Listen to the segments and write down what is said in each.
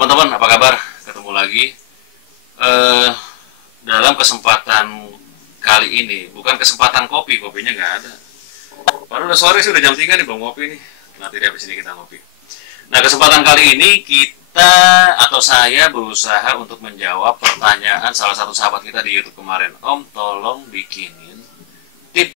Teman-teman, apa kabar? Ketemu lagi. Dalam kesempatan kali ini, bukan kesempatan kopi, kopinya nggak ada. Padahal udah sore sih, udah jam 3 nih belum ngopi nih. Nanti di habis ini kita ngopi. Nah, kesempatan kali ini kita atau saya berusaha untuk menjawab pertanyaan salah satu sahabat kita di YouTube kemarin. Om, tolong bikinin tips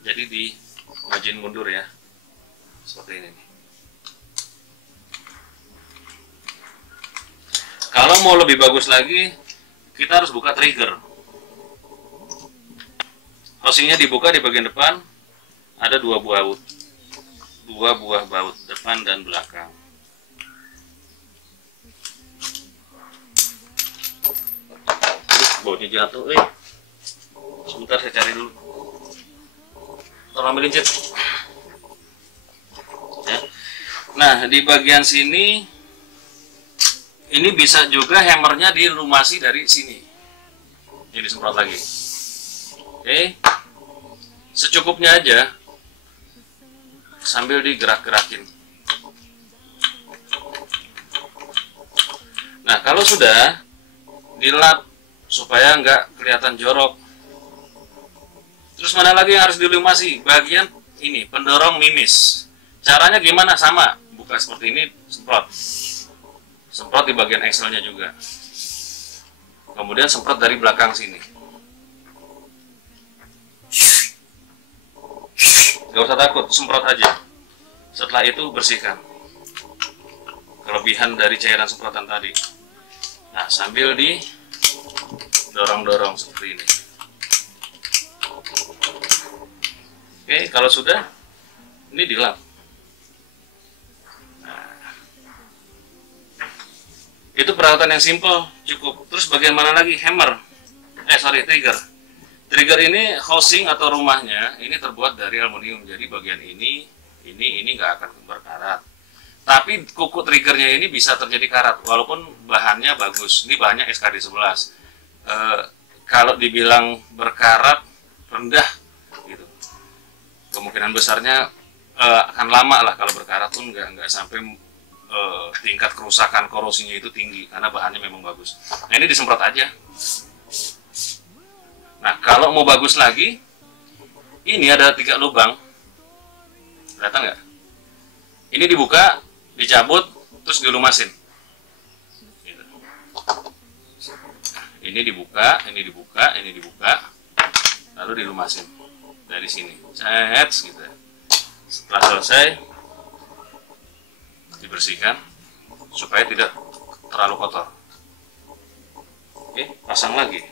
jadi di majuin mundur ya, seperti ini nih. Kalau mau lebih bagus lagi, kita harus buka trigger. Housingnya dibuka di bagian depan, ada dua buah baut depan dan belakang. Bautnya jatuh, sebentar saya cari dulu. Tolong ambilin cat. Ya. Nah, di bagian sini ini bisa juga hammernya dilumasi dari sini. Ini disemprot lagi. Oke. Secukupnya aja. Sambil digerak-gerakin. Nah, kalau sudah dilap supaya nggak kelihatan jorok. Terus mana lagi yang harus dilumasi? Bagian ini, pendorong mimis. Caranya gimana? Sama, buka seperti ini, semprot. semprot di bagian axle-nya juga. Kemudian semprot dari belakang sini. Gak usah takut, semprot aja. Setelah itu bersihkan kelebihan dari cairan semprotan tadi. Nah, sambil didorong-dorong seperti ini. Oke, kalau sudah, ini dilap. Nah, itu perawatan yang simple, cukup. Terus bagaimana lagi? Hammer. Trigger. Trigger ini housing atau rumahnya ini terbuat dari aluminium. Jadi bagian ini nggak akan berkarat. Tapi kuku triggernya ini bisa terjadi karat walaupun bahannya bagus. Ini bahannya SKD 11. Kalau dibilang berkarat rendah gitu. Kemungkinan besarnya akan lama lah kalau berkarat pun nggak sampai tingkat kerusakan korosinya itu tinggi karena bahannya memang bagus. Nah, ini disemprot aja. Nah, kalau mau bagus lagi, ini ada 3 lubang. Kelihatan nggak? Ini dibuka, dicabut, terus dilumasin. Gitu. Ini dibuka, lalu dilumasin dari sini. Set, gitu. Setelah selesai, dibersihkan supaya tidak terlalu kotor. Oke, pasang lagi.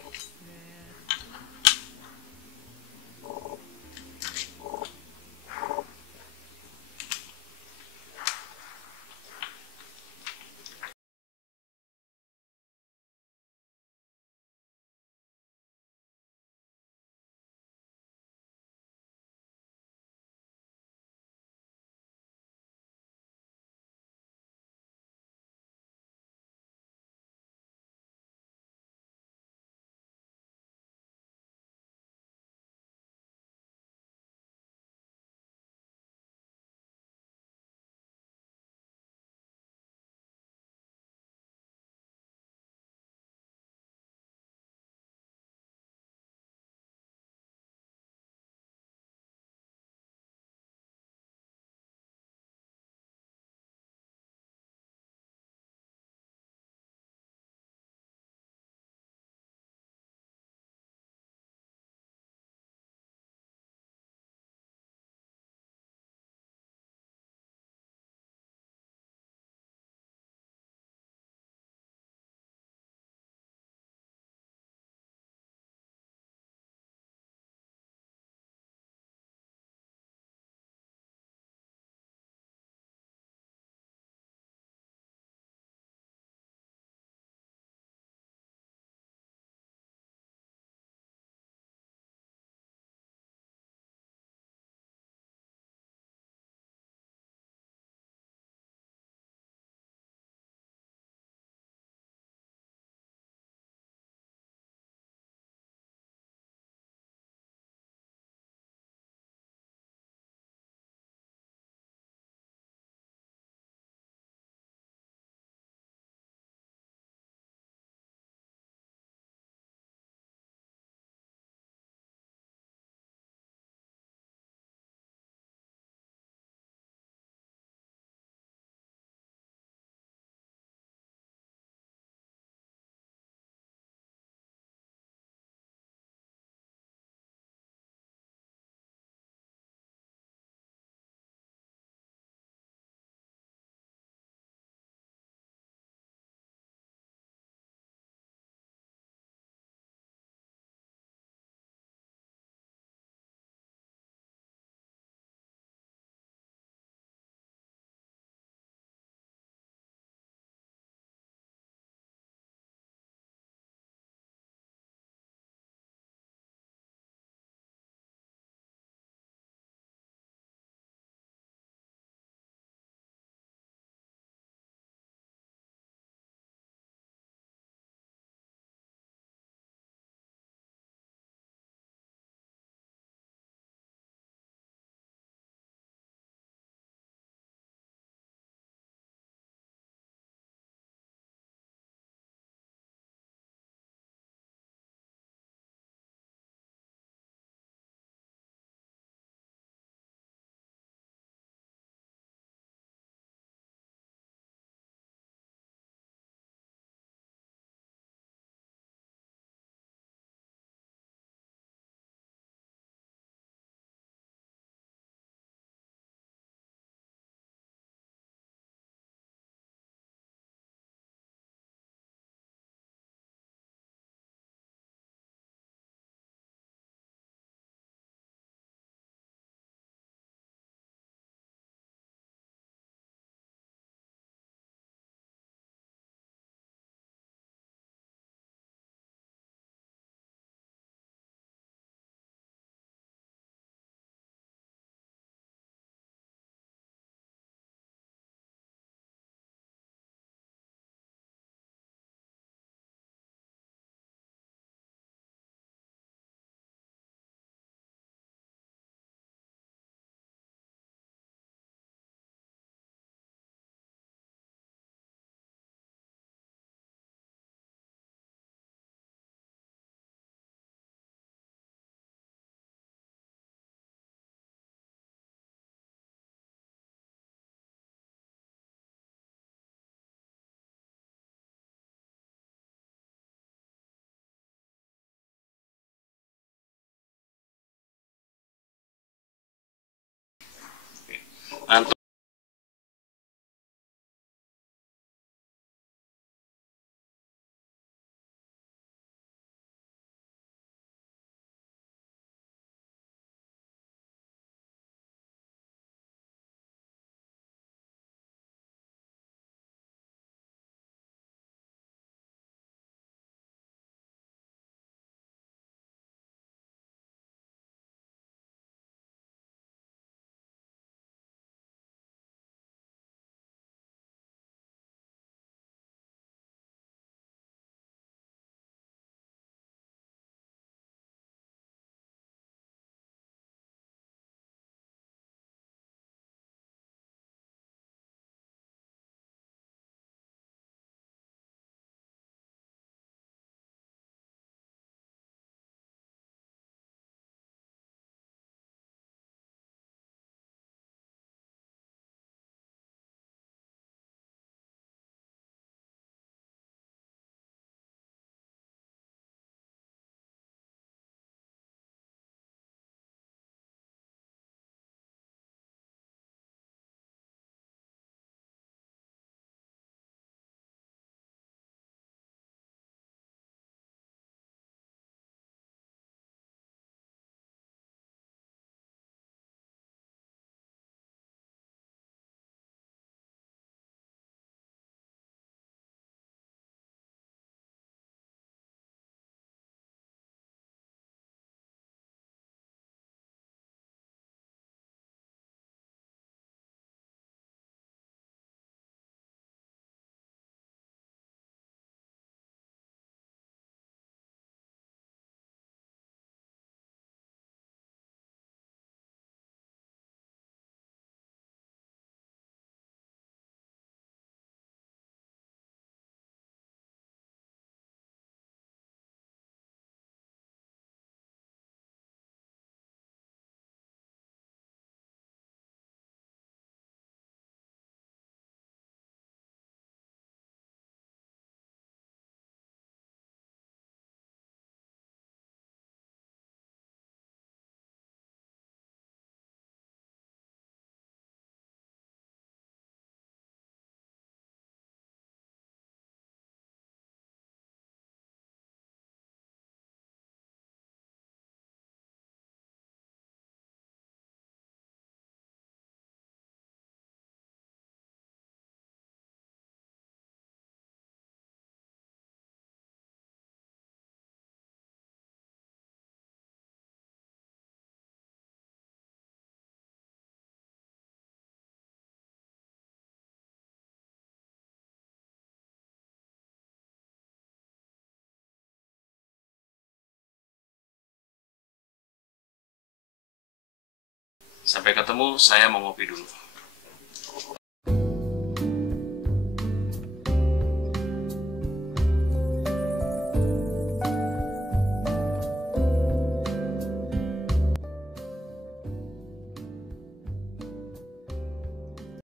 Sampai ketemu, saya mau ngopi dulu.